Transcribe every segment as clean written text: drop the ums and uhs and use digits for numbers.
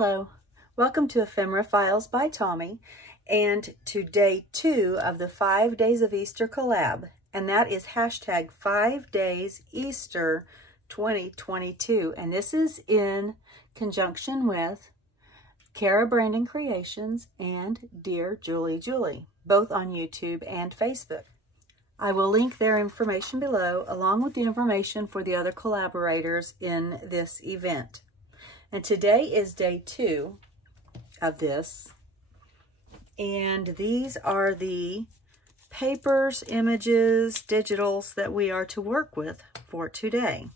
Hello, welcome to Ephemera Files by Tommy and to day 2 of the 5 Days of Easter collab, and that is hashtag 5 Days Easter 2022, and this is in conjunction with CaraBrandonCreations and DearJulieJulie, both on YouTube and Facebook. I will link their information below along with the information for the other collaborators in this event. And today is day 2 of this, and these are the papers, images, digitals that we are to work with for today.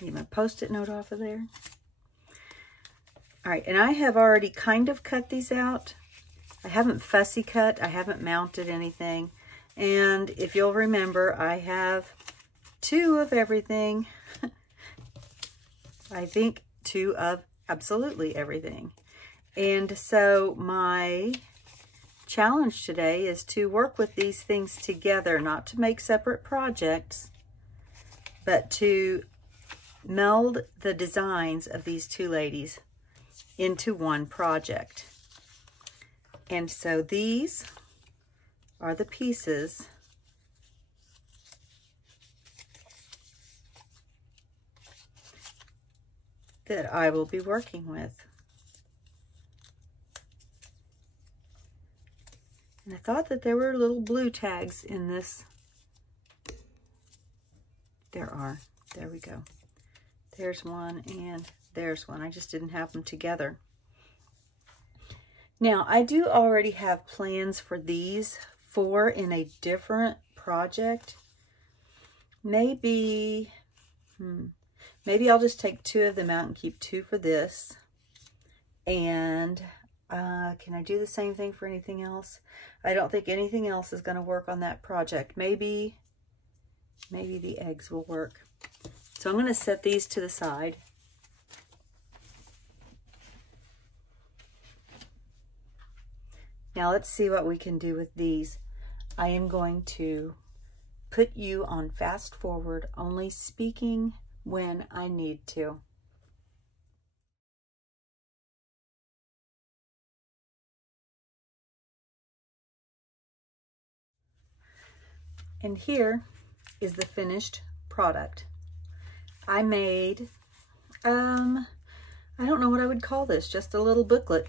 Get my post-it note off of there. All right, and I have already kind of cut these out. I haven't fussy cut, I haven't mounted anything, and if you'll remember, I have 2 of everything. I think 2 of absolutely everything. And so my challenge today is to work with these things together, not to make separate projects, but to meld the designs of these 2 ladies into one project. And so these are the pieces that I will be working with. And I thought that there were little blue tags in this. There are. There we go. There's one and there's one. I just didn't have them together. Now, I do already have plans for these 4 in a different project. Maybe I'll just take 2 of them out and keep 2 for this. And can I do the same thing for anything else? I don't think anything else is going to work on that project. Maybe the eggs will work. So I'm going to set these to the side. Now let's see what we can do with these. I am going to put you on fast forward, only speaking when I need to. And here is the finished product. I made, I don't know what I would call this, just a little booklet.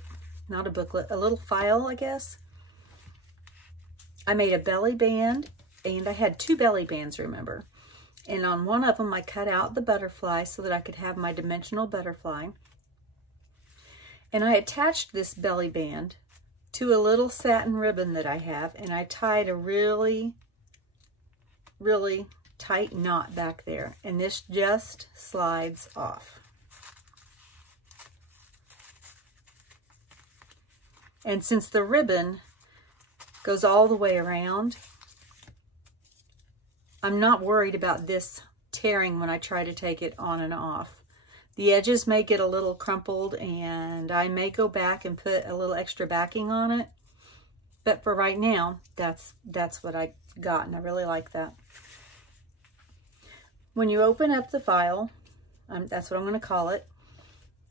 Not a booklet, a little file, I guess. I made a belly band, and I had 2 belly bands, remember. And on one of them, I cut out the butterfly so that I could have my dimensional butterfly. And I attached this belly band to a little satin ribbon that I have, and I tied a really, really tight knot back there. And this just slides off. And since the ribbon goes all the way around, I'm not worried about this tearing when I try to take it on and off. The edges may get a little crumpled, and I may go back and put a little extra backing on it. But for right now, that's what I got, and I really like that. When you open up the file, that's what I'm going to call it.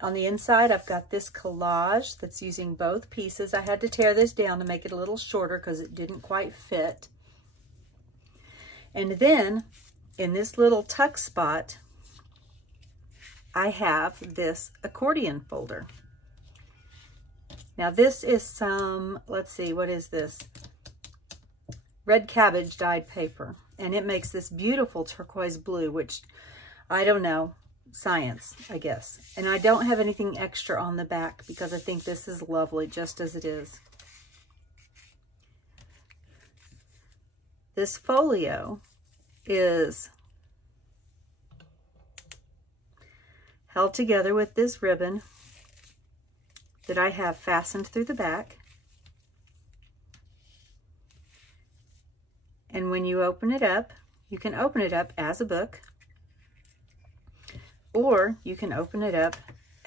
On the inside, I've got this collage that's using both pieces. I had to tear this down to make it a little shorter because it didn't quite fit. And then, in this little tuck spot, I have this accordion folder. Now this is some, let's see, what is this? Red cabbage dyed paper. And it makes this beautiful turquoise blue, which, I don't know, science, I guess. And I don't have anything extra on the back because I think this is lovely just as it is. This folio is held together with this ribbon that I have fastened through the back. And when you open it up, you can open it up as a book, or you can open it up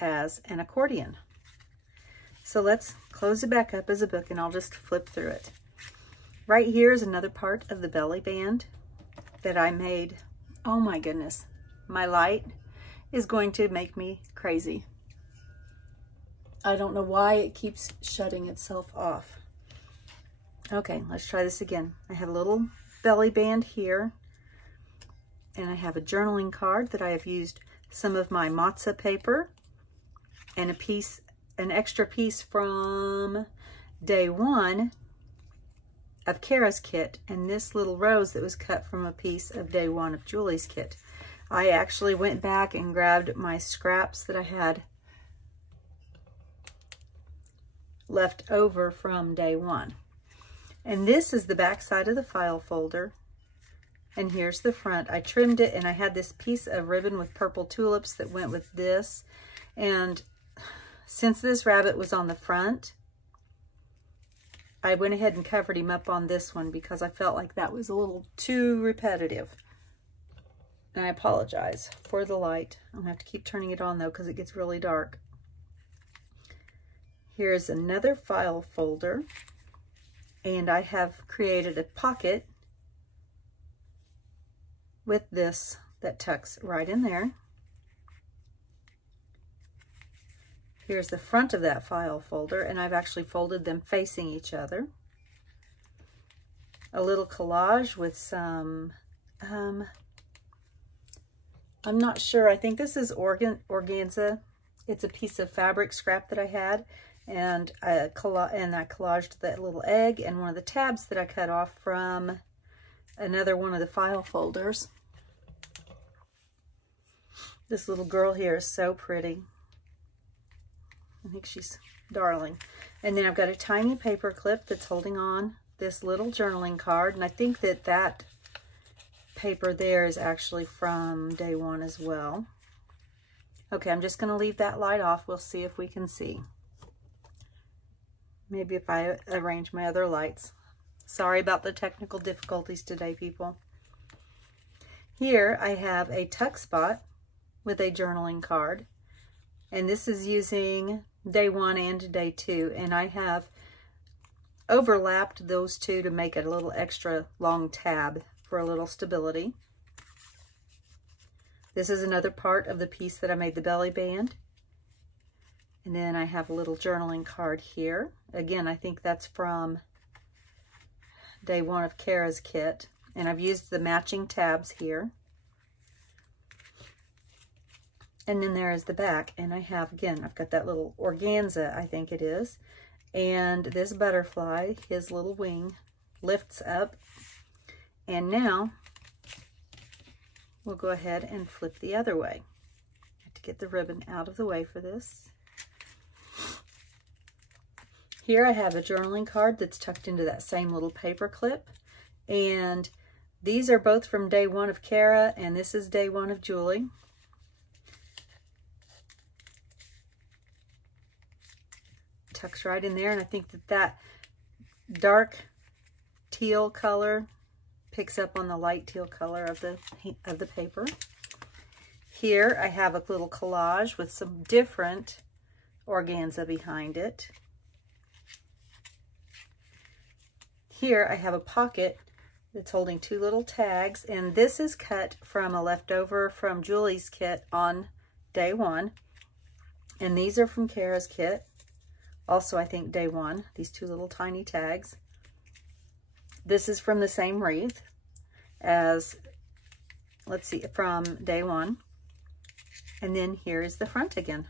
as an accordion. So let's close it back up as a book, and I'll just flip through it. Right here is another part of the belly band that I made. Oh my goodness, my light is going to make me crazy. I don't know why it keeps shutting itself off. Okay, let's try this again. I have a little belly band here, and I have a journaling card that I have used some of my matzo paper and an extra piece from day 1 of Cara's kit, and this little rose that was cut from a piece of day 1 of Julie's kit. I actually went back and grabbed my scraps that I had left over from day 1. And this is the back side of the file folder. And here's the front. I trimmed it, and I had this piece of ribbon with purple tulips that went with this. And since this rabbit was on the front, I went ahead and covered him up on this one because I felt like that was a little too repetitive. And I apologize for the light. I'm gonna have to keep turning it on though because it gets really dark. Here's another file folder, and I have created a pocket with this that tucks right in there. Here's the front of that file folder, and I've actually folded them facing each other. A little collage with some, I'm not sure, I think this is organza. It's a piece of fabric scrap that I had, and I collaged that little egg and one of the tabs that I cut off from another one of the file folders. This little girl here is so pretty. I think she's darling. And then I've got a tiny paper clip that's holding on this little journaling card, and I think that that paper there is actually from day 1 as well. Okay, I'm just going to leave that light off. We'll see if we can see. Maybe if I arrange my other lights. Sorry about the technical difficulties today, people. Here I have a tuck spot with a journaling card, and this is using day 1 and day 2, and I have overlapped those two to make it a little extra long tab for a little stability. This is another part of the piece that I made the belly band. And then I have a little journaling card here. Again, I think that's from day 1 of Cara's kit. And I've used the matching tabs here. And then there is the back. And I have, again, I've got that little organza, I think it is. And this butterfly, his little wing, lifts up. And now we'll go ahead and flip the other way. I have to get the ribbon out of the way for this. Here I have a journaling card that's tucked into that same little paper clip. And these are both from day 1 of Cara, and this is day 1 of Julie. Tucks right in there, and I think that that dark teal color picks up on the light teal color of the paper. Here I have a little collage with some different organza behind it. Here I have a pocket that's holding 2 little tags, and this is cut from a leftover from Julie's kit on day 1. And these are from Cara's kit. Also, I think day 1, these 2 little tiny tags. This is from the same wreath as, let's see, from day 1. And then here is the front again.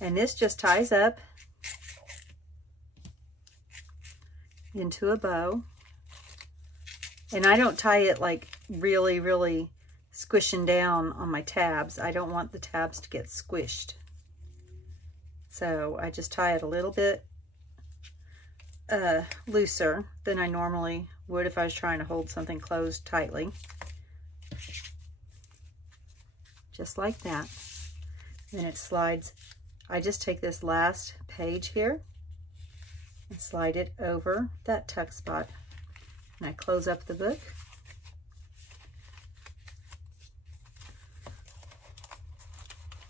And this just ties up into a bow. And I don't tie it like really, really squishing down on my tabs. I don't want the tabs to get squished. So I just tie it a little bit looser than I normally would if I was trying to hold something closed tightly. Just like that. Then it slides. I just take this last page here and slide it over that tuck spot. And I close up the book.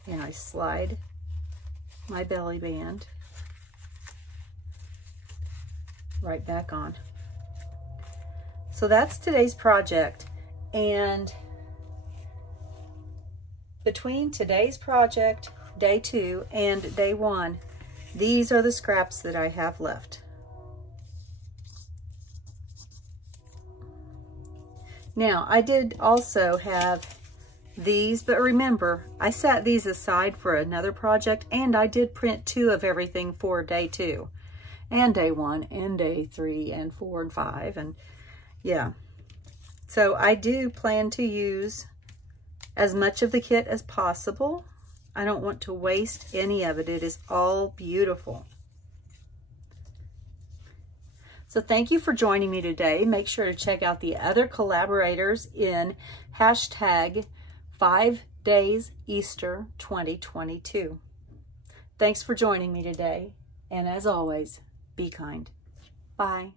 And I slide my belly band right back on. So that's today's project, and between today's project, day 2, and day 1, these are the scraps that I have left. Now, I did also have these, but remember, I set these aside for another project, and I did print 2 of everything for day 2, and day 1, and day 3, and 4, and 5, and yeah. So I do plan to use as much of the kit as possible. I don't want to waste any of it. It is all beautiful. So thank you for joining me today. Make sure to check out the other collaborators in #5DaysEaster2022. Thanks for joining me today. And as always, be kind. Bye.